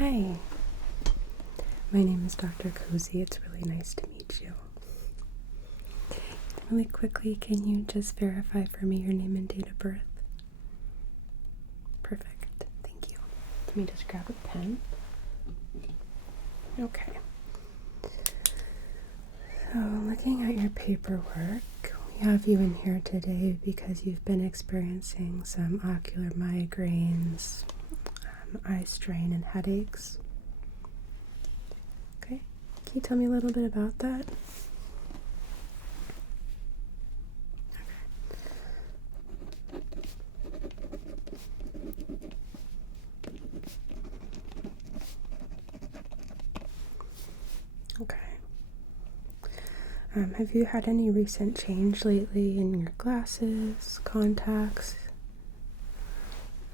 Hi, my name is Dr. Cozy. It's really nice to meet you. Really quickly, can you just verify for me your name and date of birth? Perfect. Thank you. Let me just grab a pen. Okay. So, looking at your paperwork, we have you in here today because you've been experiencing some ocular migraines, eye strain, and headaches. Okay. Can you tell me a little bit about that? Okay. Have you had any recent change lately in your glasses, contacts?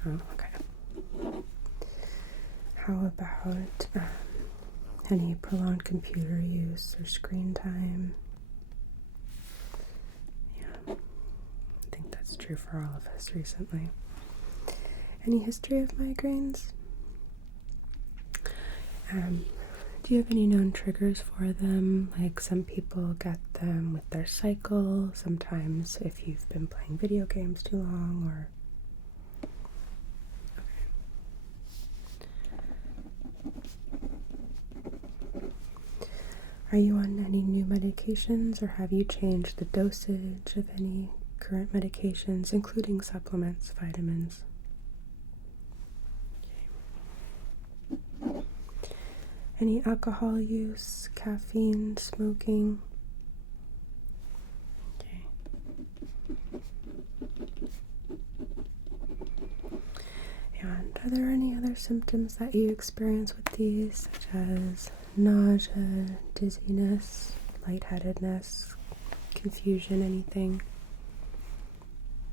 Oh, okay. How about any prolonged computer use or screen time? Yeah, I think that's true for all of us recently. Any history of migraines? Do you have any known triggers for them? Like some people get them with their cycle, sometimes if you've been playing video games too long, or... Okay. Are you on any new medications, or have you changed the dosage of any current medications, including supplements, vitamins? Any alcohol use, caffeine, smoking? Okay. And are there any other symptoms that you experience with these, such as nausea, dizziness, lightheadedness, confusion, anything?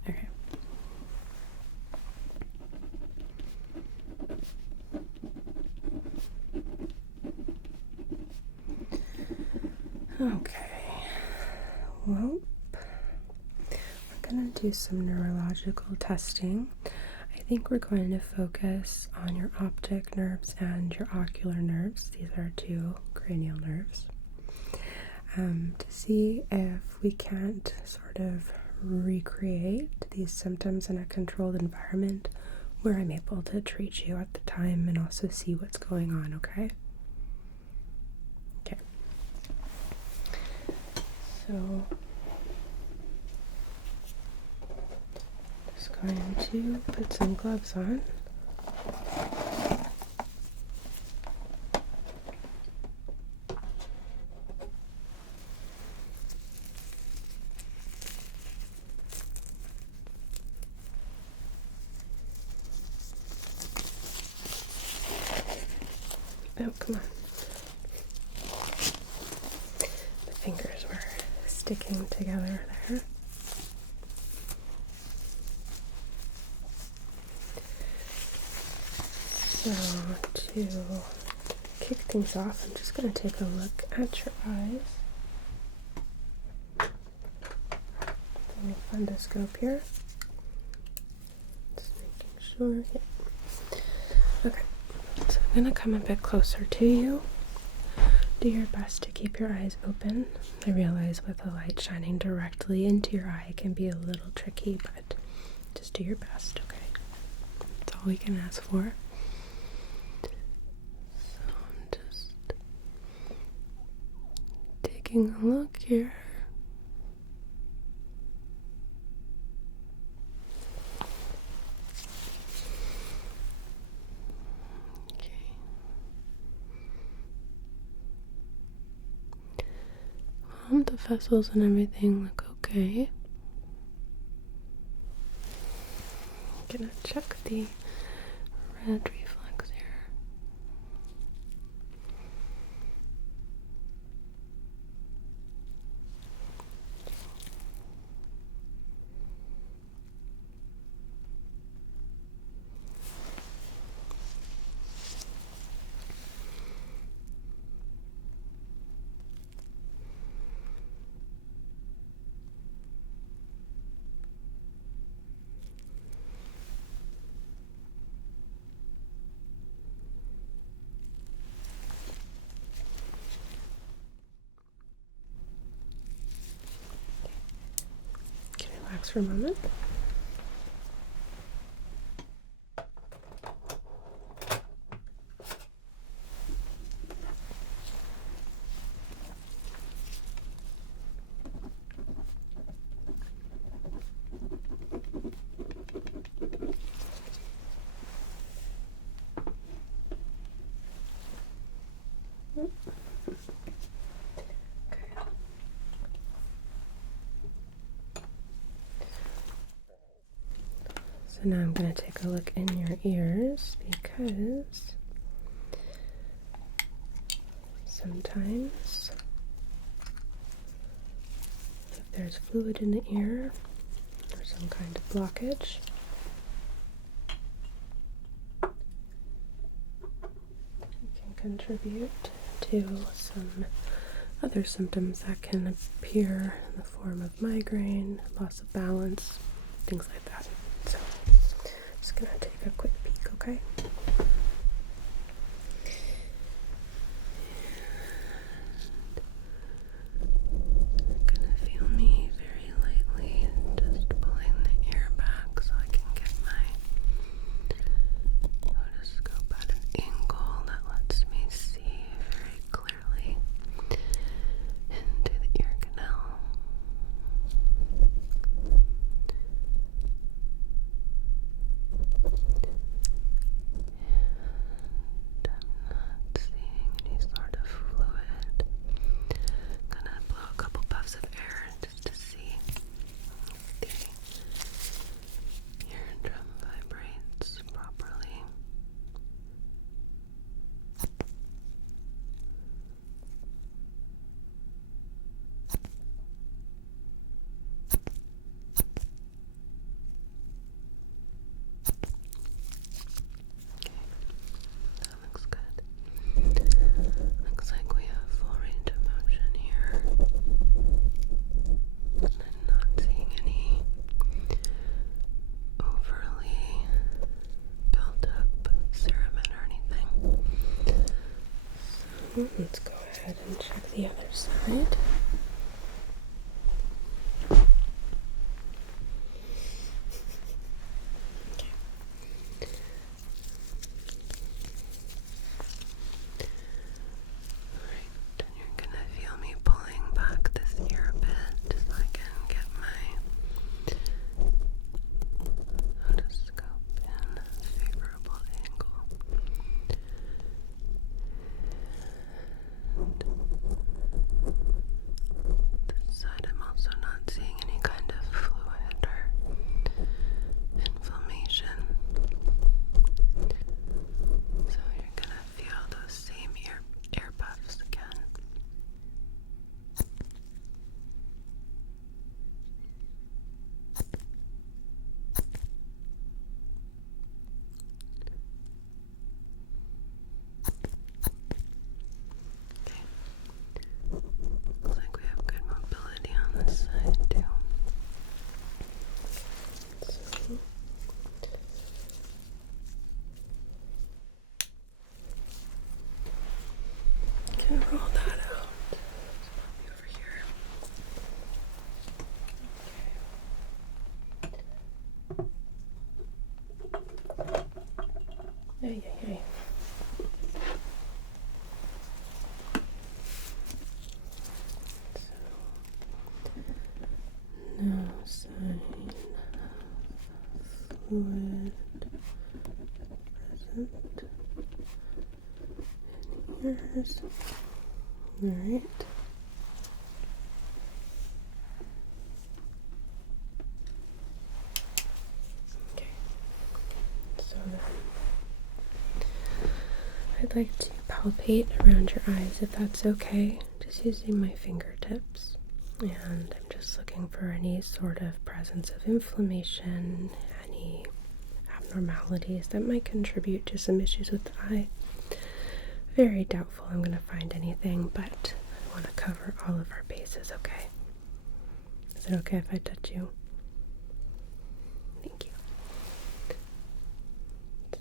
Okay. Okay, well, we're going to do some neurological testing. I think we're going to focus on your optic nerves and your ocular nerves. These are two cranial nerves. To see if we can't sort of recreate these symptoms in a controlled environment where I'm able to treat you at the time and also see what's going on, okay? Okay. So, just going to put some gloves on. Oh, come on. The fingers were sticking together there. So, to kick things off, I'm just going to take a look at your eyes. A little fundoscope here. Just making sure. Yeah. Okay. So I'm going to come a bit closer to you. Do your best to keep your eyes open. I realize with the light shining directly into your eye it can be a little tricky, but just do your best, okay? That's all we can ask for. So I'm just taking a look here. The vessels and everything look okay. I'm gonna check the red reflex here. relax for a moment. So now I'm going to take a look in your ears because sometimes if there's fluid in the ear or some kind of blockage, it can contribute to some other symptoms that can appear in the form of migraine, loss of balance, things like that. So just gonna take a quick peek, okay? Gonna feel me very lightly, just pulling the ear back so I can get my otoscope at an angle that lets me see very clearly into the ear canal. And I'm not seeing any sort of fluid. Gonna blow a couple puffs of air just to see if the eardrum vibrates properly. That looks good. Looks like we have full range of motion here. I'm not seeing any overly built up cerumen or anything. So let's go ahead and check the other side. Alright, and you're gonna feel me pulling back this ear a bit so I can get my otoscope in a favorable angle. This side I'm also not seeing any kind of fluid or inflammation. So you're gonna feel those same ear puffs again. Okay. Looks like we have good mobility on this side too. So can roll that out. Over here. Okay. Hey. So, no sign of fluid present in ears. Alright. Okay. So then I'd like to palpate around your eyes if that's okay, just using my fingertips. And I'm just looking for any sort of presence of inflammation, any abnormalities that might contribute to some issues with the eye. Very doubtful I'm going to find anything, but I want to cover all of our bases, okay? Is it okay if I touch you? Thank you. So,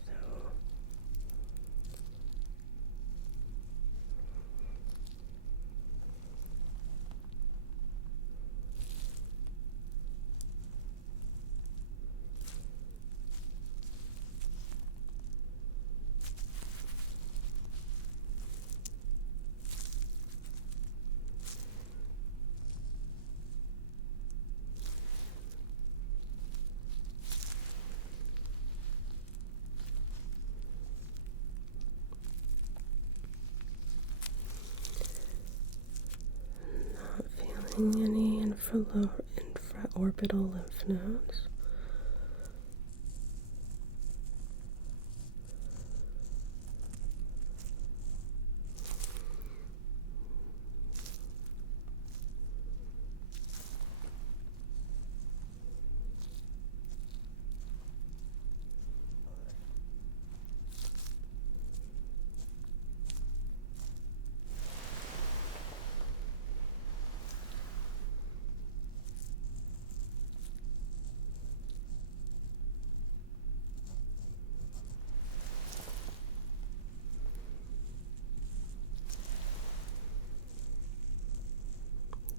feeling any infraorbital lymph nodes?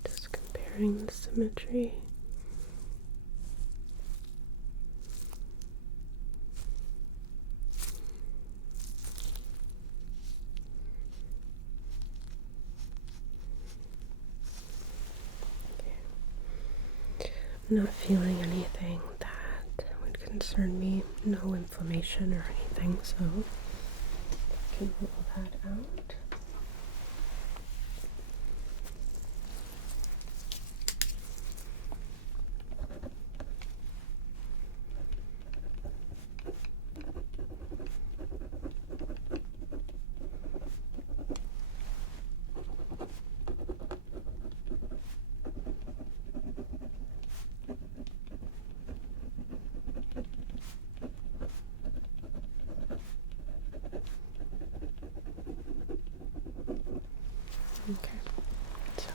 Just comparing the symmetry. I'm not feeling anything that would concern me. No inflammation or anything, so I can rule that out. Okay, so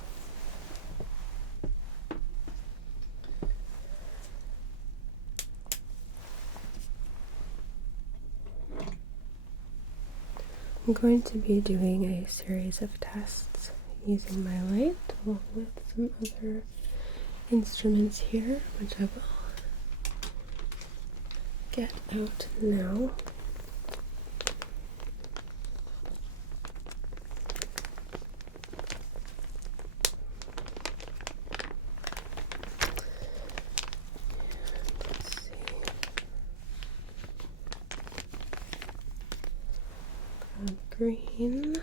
I'm going to be doing a series of tests using my light along with some other instruments here, which I will get out now. Let's see. Grab green.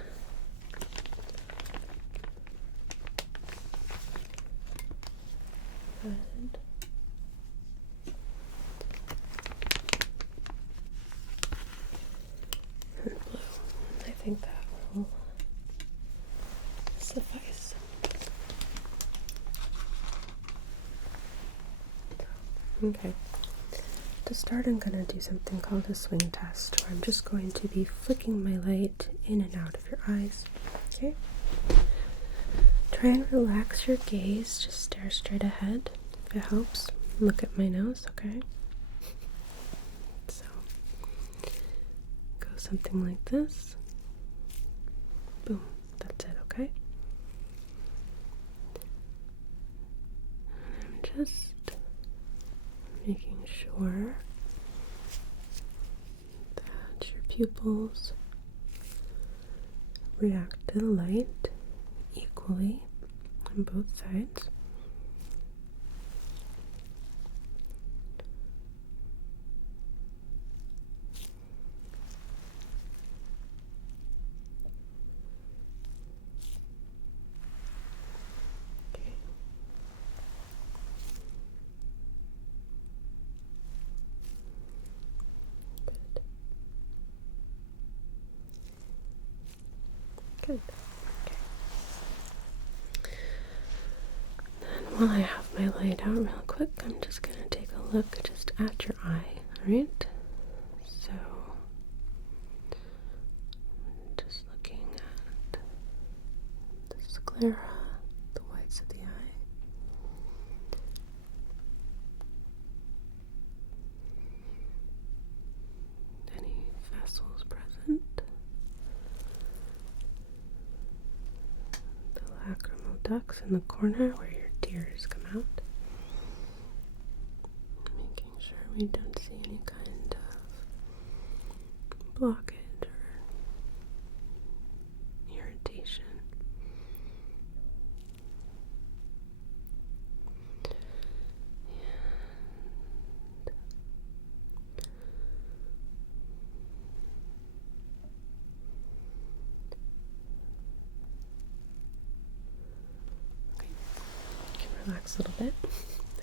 Red. And blue. I think that will suffice. Okay. To start, I'm going to do something called a swing test, where I'm just going to be flicking my light in and out of your eyes. Okay? Try and relax your gaze. Just stare straight ahead. If it helps, look at my nose, okay? So, go something like this. Boom. That's it, okay? I'm just making sure that your pupils react to the light equally on both sides. Okay. Good. Okay. And while I have my light out real quick, I'm just going to take a look just at your eye, alright? So, just looking at the sclera, the whites of the eye. Any vessels present? The lacrimal ducts in the corner where your tears come out. Making sure we don't see any kind of blockage or irritation. relax a little bit.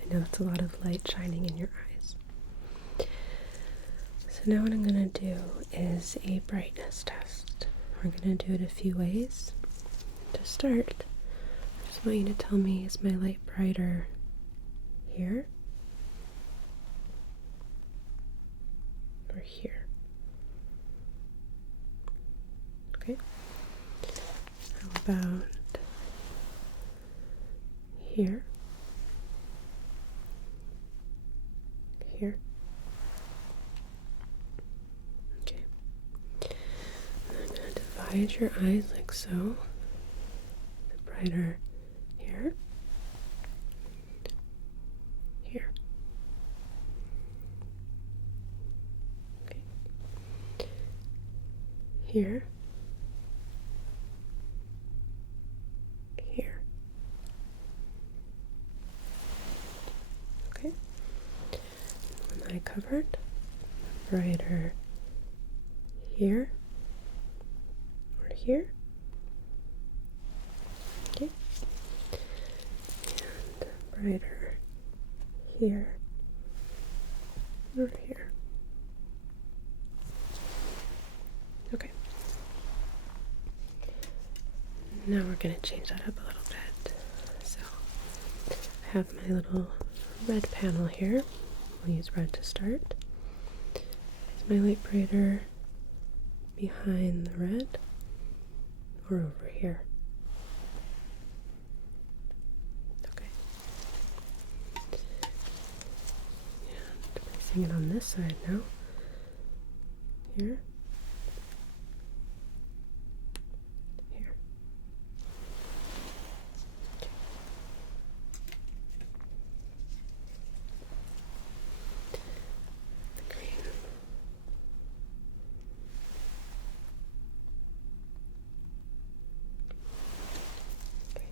I know it's a lot of light shining in your eyes. So now what I'm going to do is a brightness test. We're going to do it a few ways. To start, I just want you to tell me, is my light brighter here or here? Okay. How about here? Here? Okay. I'm going to divide your eyes like so. The brighter here. Here. Okay. Here. Here. Okay. One eye covered. Brighter here or here. Okay. And brighter here or here. Okay. Now we're going to change that up a little bit. So I have my little red panel here. We'll use red to start. Is my light brighter behind the red or over here? Okay. And placing it on this side now. Here. Here. Okay. The green. Okay.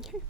Okay.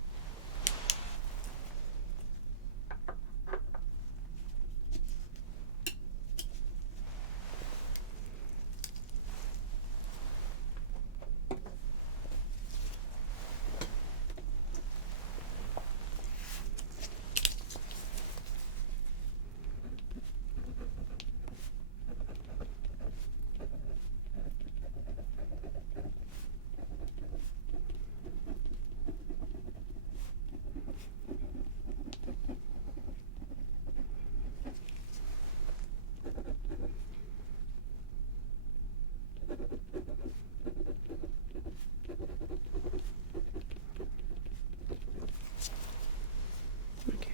Okay.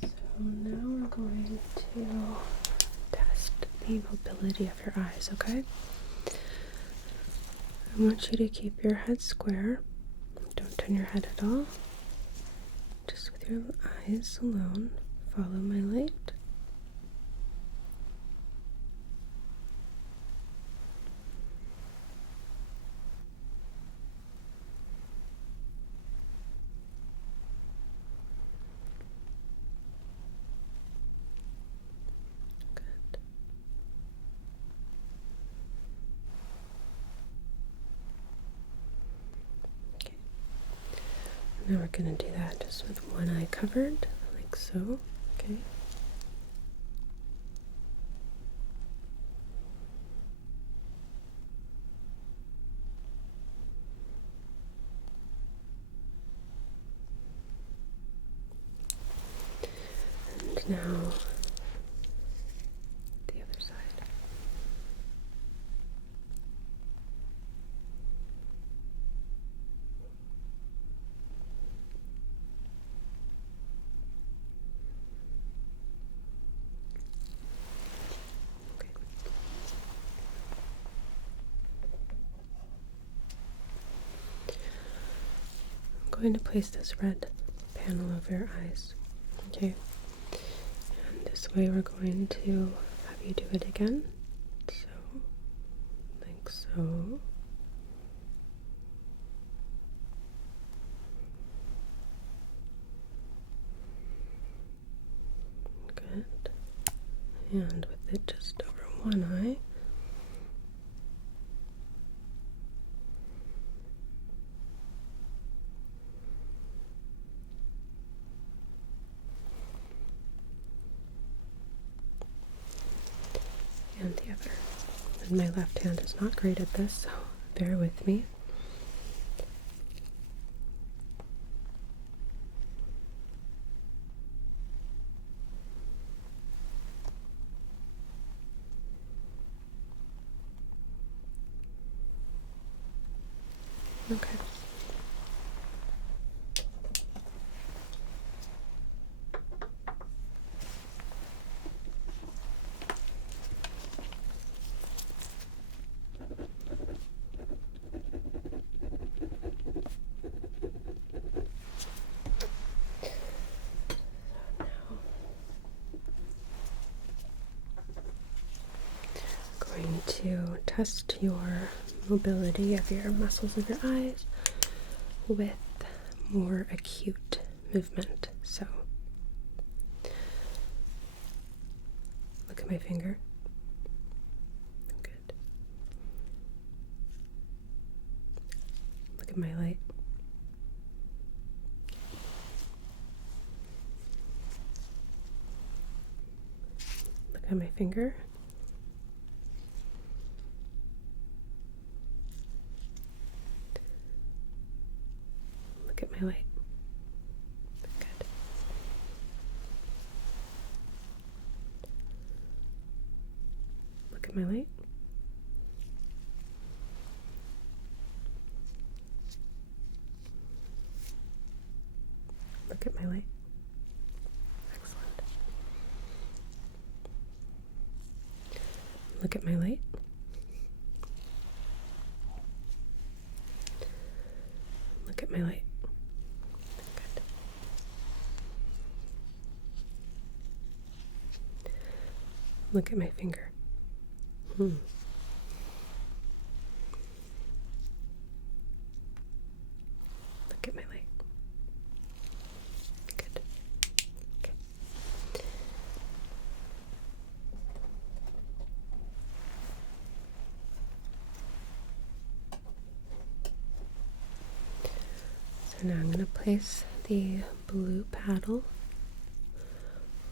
So now we're going to test the mobility of your eyes, okay? I want you to keep your head square. Don't turn your head at all. Just with your eyes alone, follow my light. Good. Okay. Now we're going to do that just with one eye covered, like so. Okay. And now the other side. Okay. I'm going to place this red panel over your eyes. Okay. And this way we're going to have you do it again. So, like so. Good. And with it just over one eye. And the other. And my left hand is not great at this, so bear with me. Okay. Going to test your mobility of your muscles of your eyes with more acute movement. So look at my finger. Good. Look at my light. Look at my finger. Look at my light. Good. Look at my light. Look at my light. Excellent. Look at my light. Look at my light. Good. Look at my finger. Look at my light. Good. Okay. So now I'm going to place the blue paddle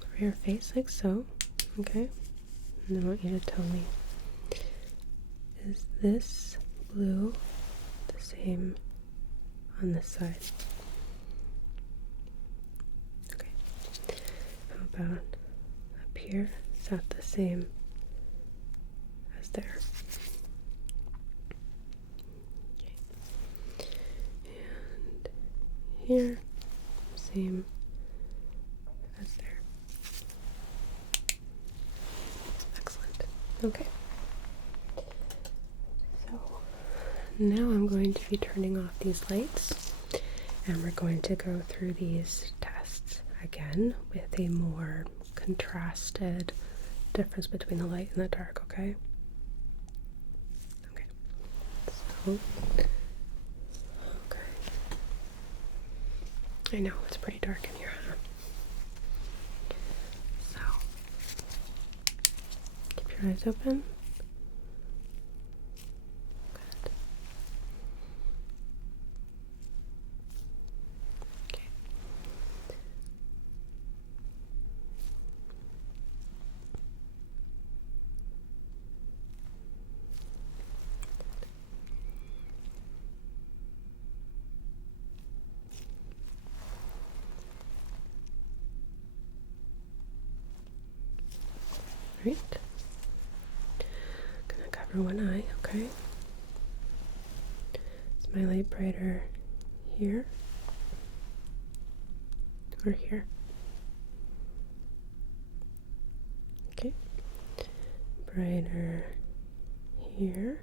over your face like so. Okay? And I want you to tell me, is this blue the same on this side? Okay. How about up here? Is that the same as there? Okay. And here, same as there. Excellent. Okay. So now I'm going to be turning off these lights, and we're going to go through these tests again with a more contrasted difference between the light and the dark, okay? Okay. So, okay. I know, it's pretty dark in here, huh? So, keep your eyes open. Good. Okay. Right. Gonna cover one eye, okay? Is my light brighter here or here? Okay. Brighter here,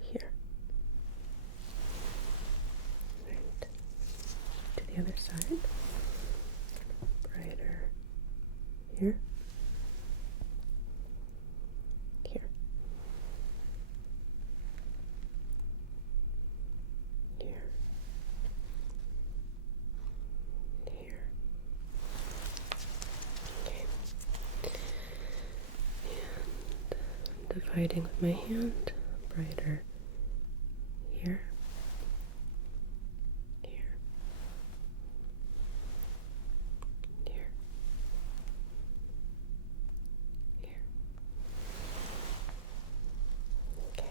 here. Right. To the other side. Brighter here, here, here, here. fighting with my hand. Brighter here, here, here, here. Okay.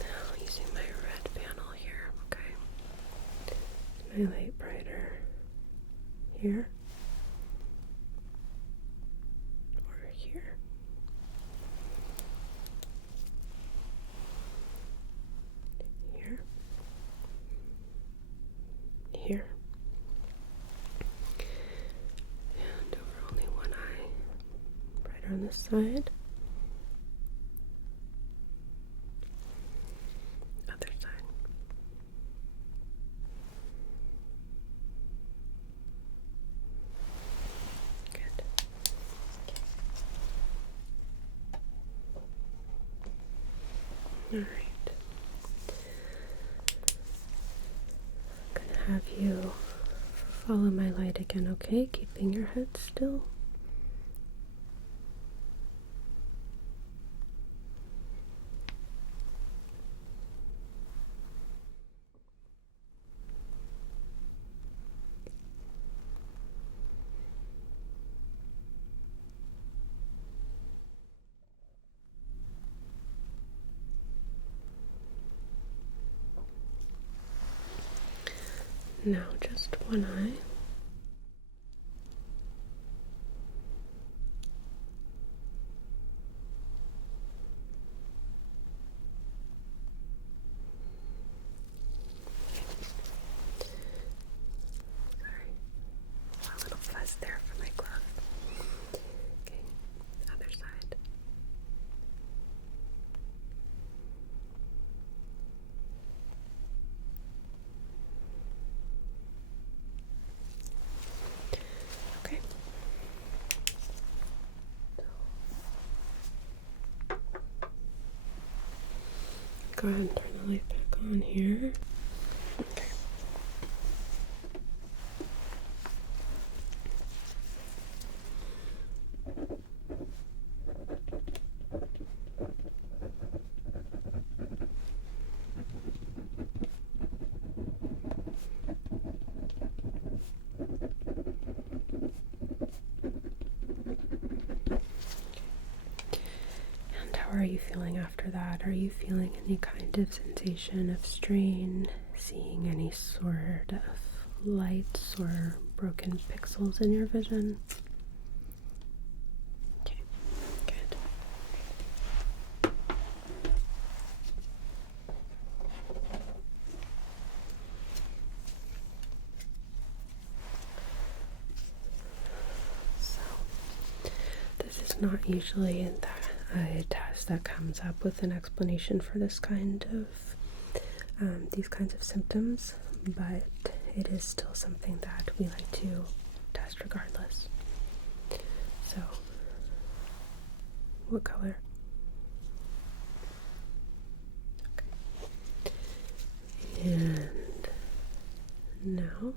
Now using my red panel here, okay. My light brighter here or here. Here. Here. And over only one eye. Brighter on this side. Other side. Good. All right. I'm gonna have you follow my light again, okay? Keeping your head still. Now just one eye. Sorry, a little fuzz there for my glove. Okay, other side. Okay. Go ahead and turn the light back on here. Okay. And how are you feeling after that? Are you feeling any kind of sensation of strain? Seeing any sort of lights or broken pixels in your vision? Okay, good. So, this is not usually a test that comes up with an explanation for this kind of these kinds of symptoms, but it is still something that we like to test regardless. So, what color? Okay. And now,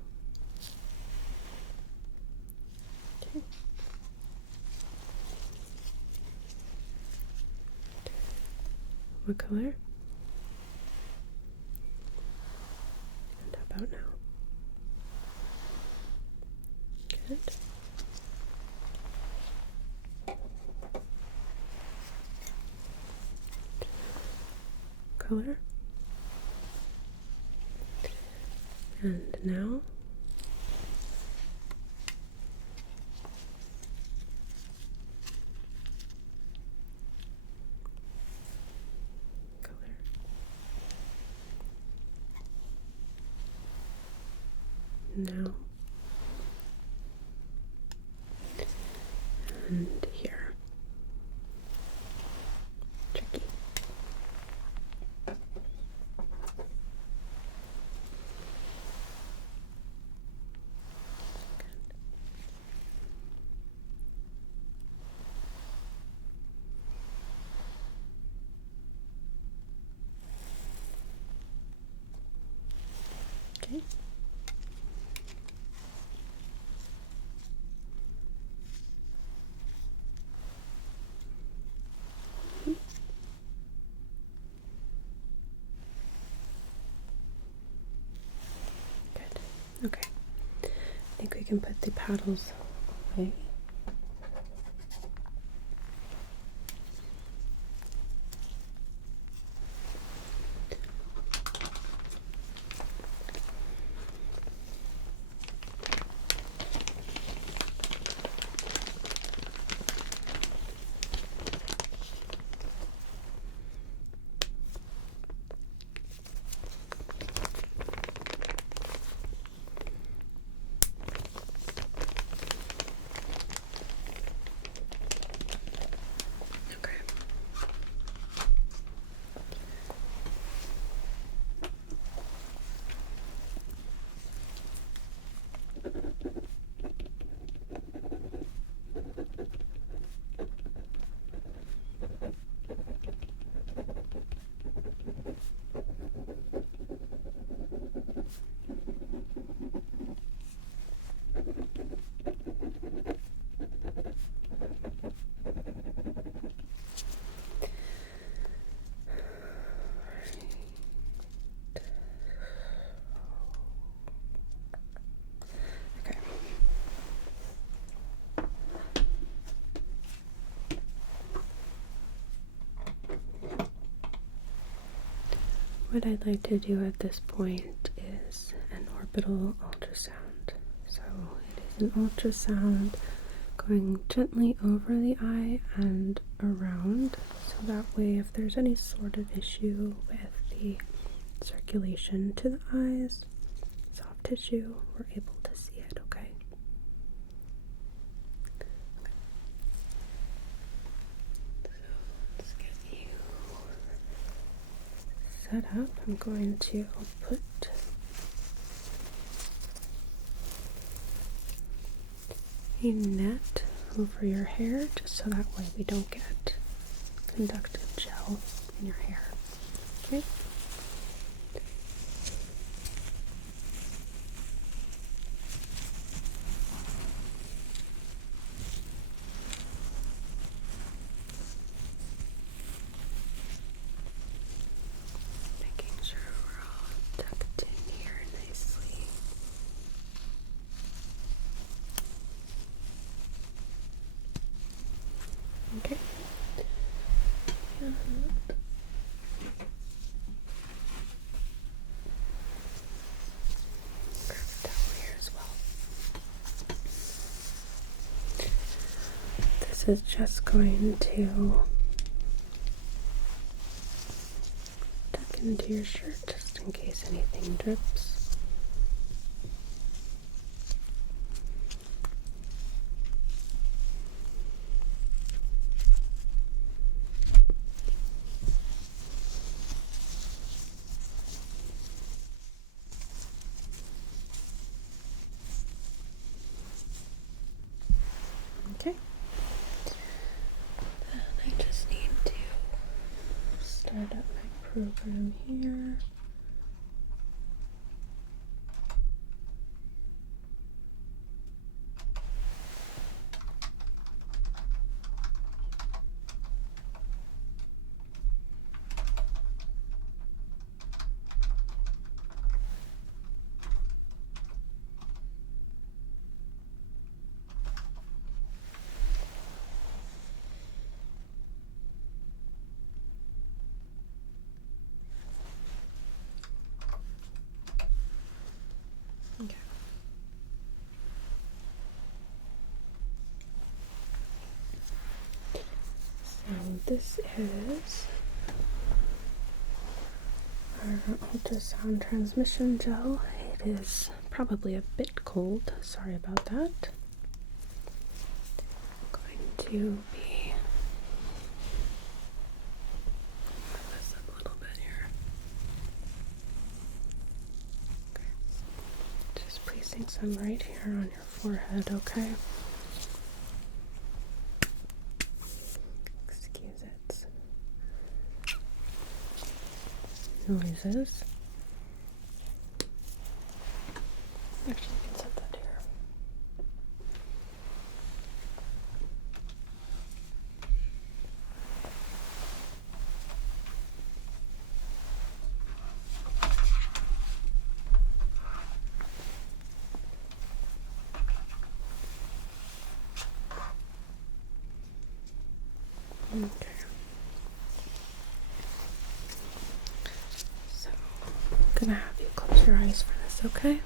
okay. What color? And how about now? Good. Color. And now. Color. Now. And here. Tricky. can put the paddles away. What I'd like to do at this point is an orbital ultrasound. So it is an ultrasound going gently over the eye and around, so that way if there's any sort of issue with the circulation to the eyes, soft tissue, we're able to see it, okay? So let's get you set up. I'm going to put a net over your hair just so that way we don't get conductive gel in your hair. Okay? Making sure we're all tucked in here nicely. Okay. And grab a towel here as well. This is just going to tuck into your shirt just in case anything drips. Okay. Then I just need to start up my program here. Okay. So this is our ultrasound transmission gel. It is probably a bit cold. Sorry about that. I'm going to be this up a little bit here. Okay. Just placing some right here on your forehead, okay? Excuse it. Noises. Actually, you can set that here. Okay. So, I'm gonna have you close your eyes for this, okay?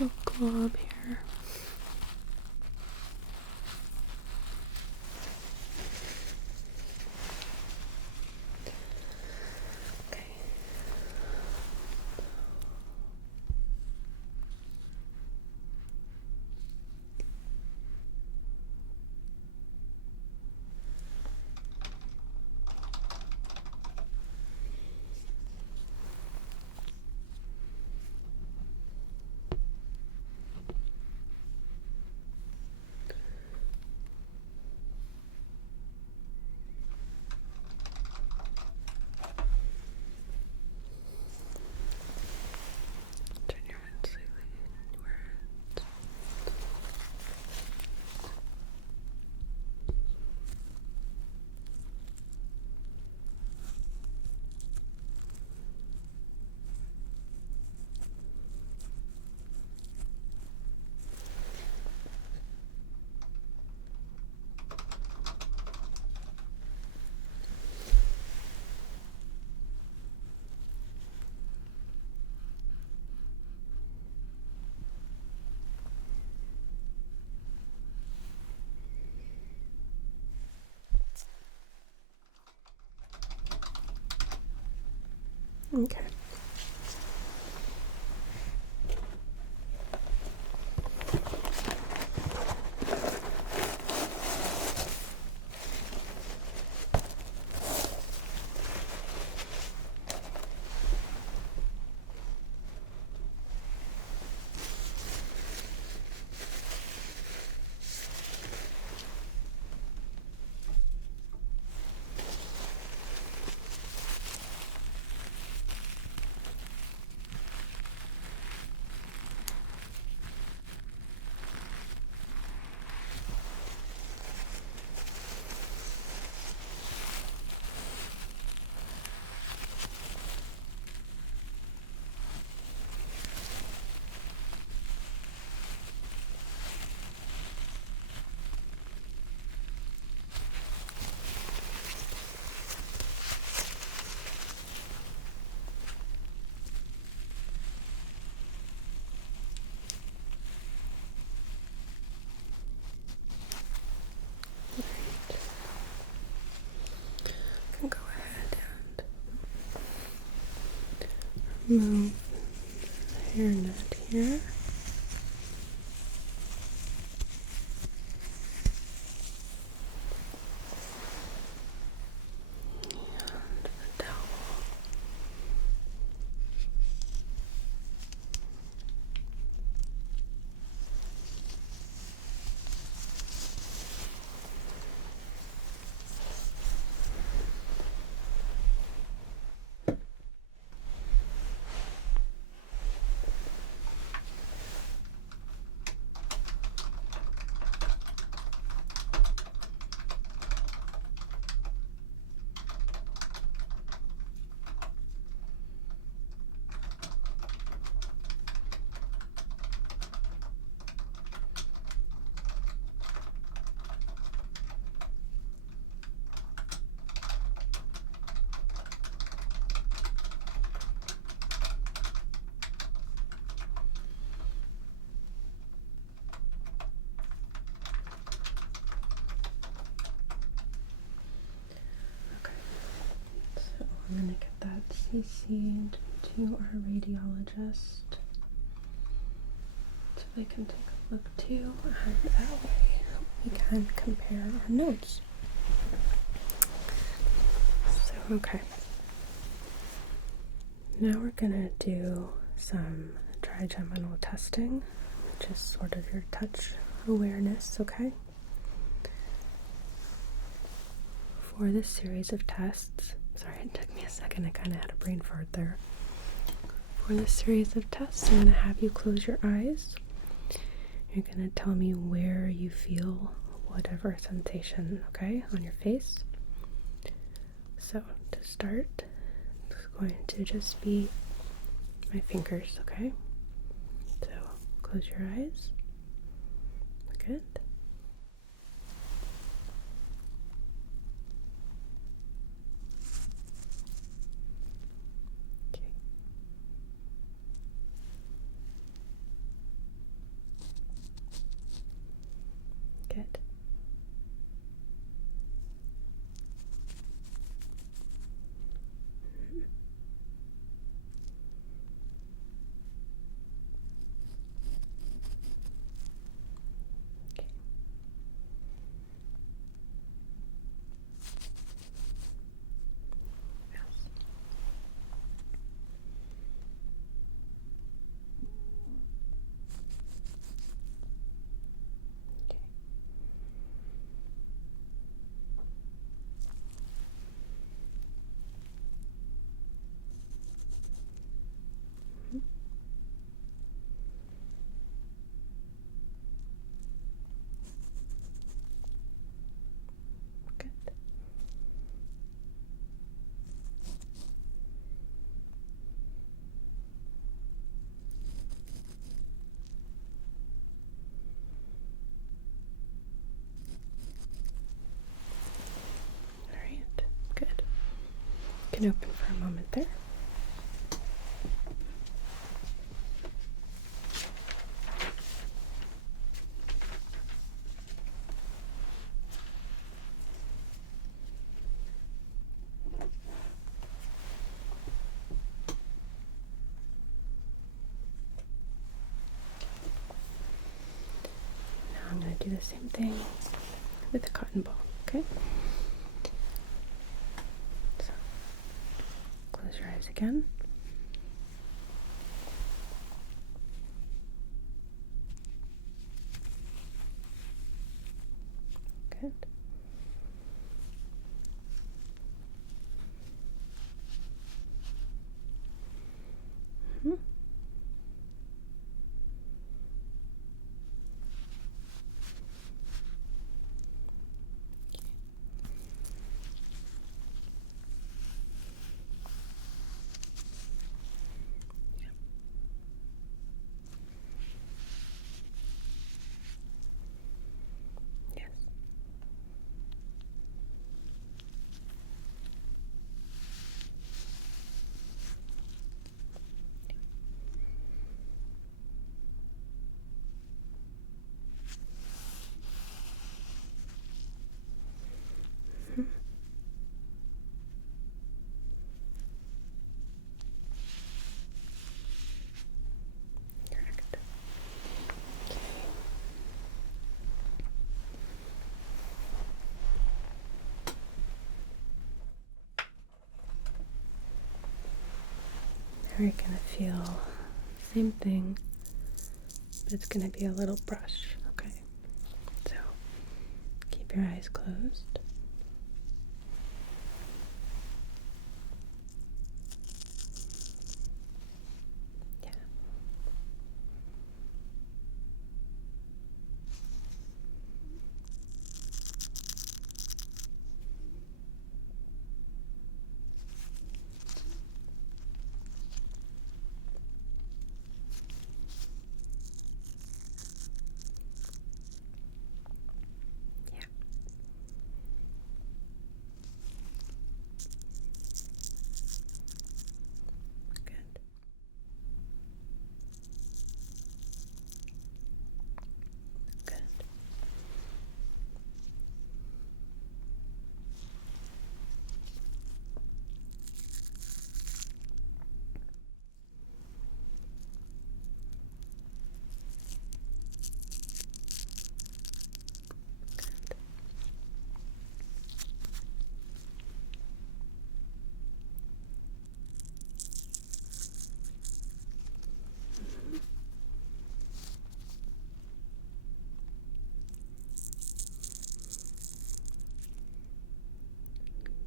Little glob here. Okay. Turn your head slightly inwards. Okay. remove the hairnet here. And the towel. So I'm going to get that CC'd to our radiologist so they can take a look too, and that way we can compare our notes. So, okay. Now we're going to do some trigeminal testing, which is sort of your touch awareness, okay? For this series of tests, sorry, it took me a second, I kind of had a brain fart there. For this series of tests, I'm going to have you close your eyes. You're going to tell me where you feel whatever sensation, okay, on your face. So, to start, it's going to just be my fingers, okay? So, close your eyes. Good. Okay. Good. Okay. Yes. Okay. Mhm. Good. All right. Good. You can open for a moment there. Now I'm going to do the same thing with the cotton ball, okay? So, close your eyes again. Good. Mm-hmm. Yes. We're gonna feel the same thing, but it's gonna be a little brush, okay? So keep your eyes closed. Yeah. Yeah. Good. Good.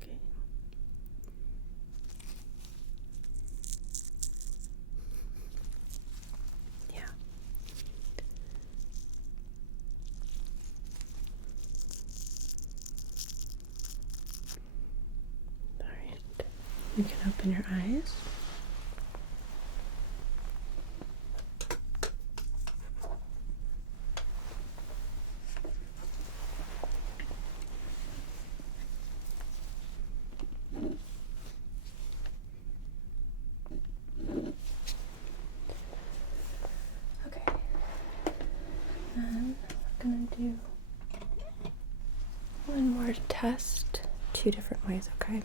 Okay. Yeah. All right. You can open your eyes. Okay. Then we're gonna do one more test, two different ways, okay?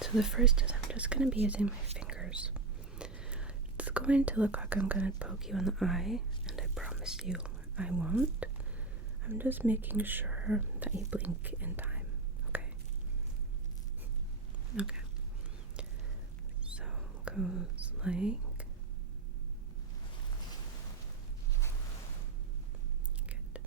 So the first is I'm just gonna be using my fingers. It's going to look like I'm gonna poke you in the eye, and I promise you I won't. I'm just making sure that you blink in time, okay? Okay. So it goes like good.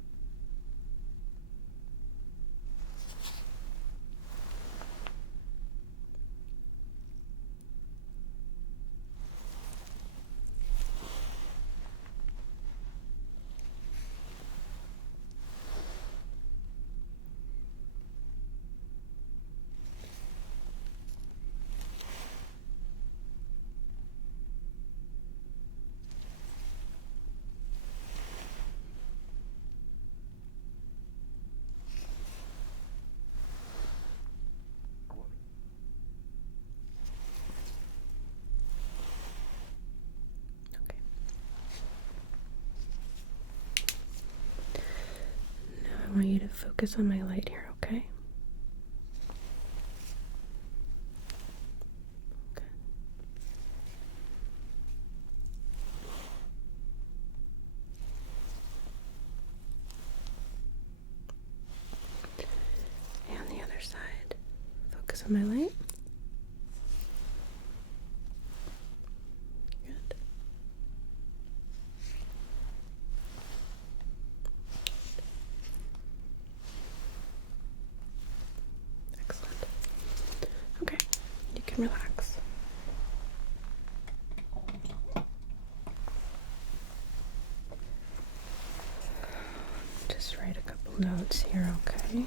Okay. Now I want you to focus on my light here, okay? Okay. And the other side. Focus on my light. Good. Excellent. Okay, you can relax. Just write a couple notes here, okay?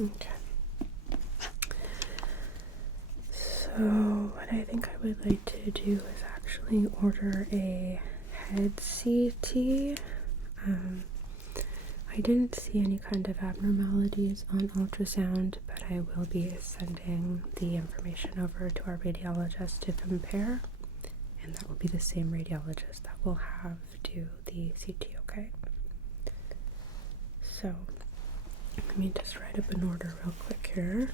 Okay. So what I think I would like to do is actually order a head CT. I didn't see any kind of abnormalities on ultrasound, but I will be sending the information over to our radiologist to compare, and that will be the same radiologist that will have do the CT, okay? So let me just write up an order real quick here.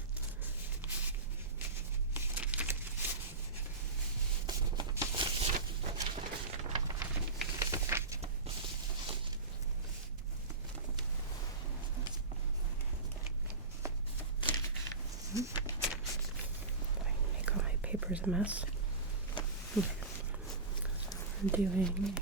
I make all my papers a mess. Okay. So I'm doing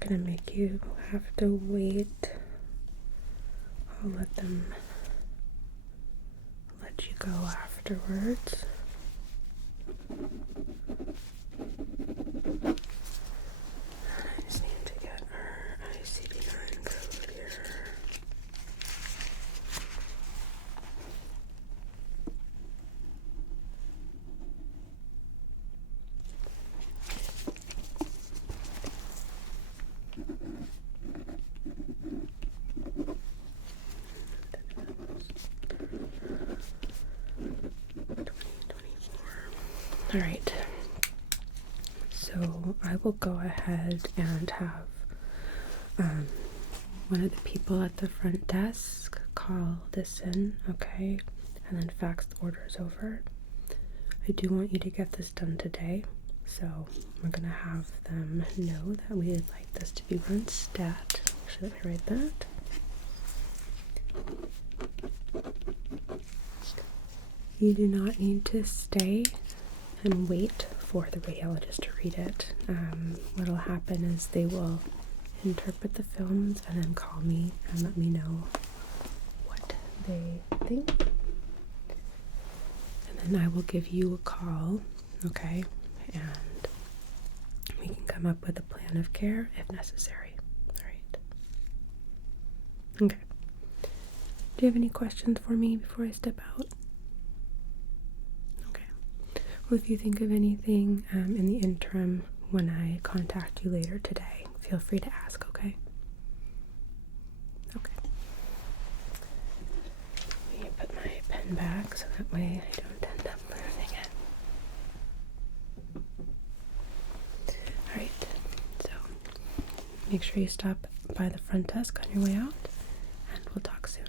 gonna make you have to wait. I'll let you go afterwards. I just need to get our ICD-9 code here. All right, so I will go ahead and have one of the people at the front desk call this in, okay, and then fax the orders over. I do want you to get this done today, so we're gonna have them know that we would like this to be run stat. Should I write that? You do not need to stay and wait for the radiologist to read it. What'll happen is they will interpret the films and then call me and let me know what they think. And then I will give you a call, okay? And we can come up with a plan of care if necessary. All right. Okay. Do you have any questions for me before I step out? Well, if you think of anything in the interim when I contact you later today, feel free to ask, okay? Okay. Let me put my pen back so that way I don't end up losing it. Alright, so make sure you stop by the front desk on your way out, and we'll talk soon.